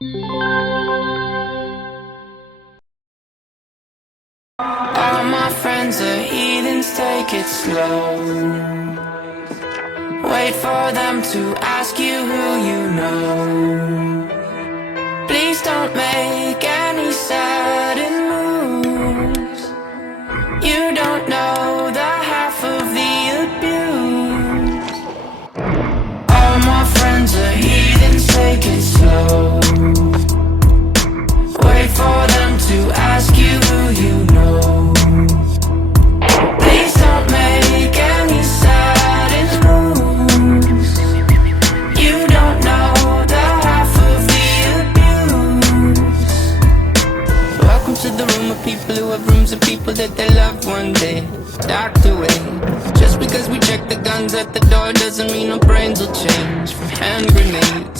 All my friends are heathens, take it slow. Wait for them to ask you who you know. Please don't make any sudden moves. You don't know the half of the abuse. All my friends are heathens, take it slow. Wait for them to ask you who you know. Please don't make any sudden moves. You don't know the half of the abuse. Welcome to the room of people who have rooms of people that they loved one day docked away. Just because we check the guns at the door doesn't mean our brains will change from hand grenades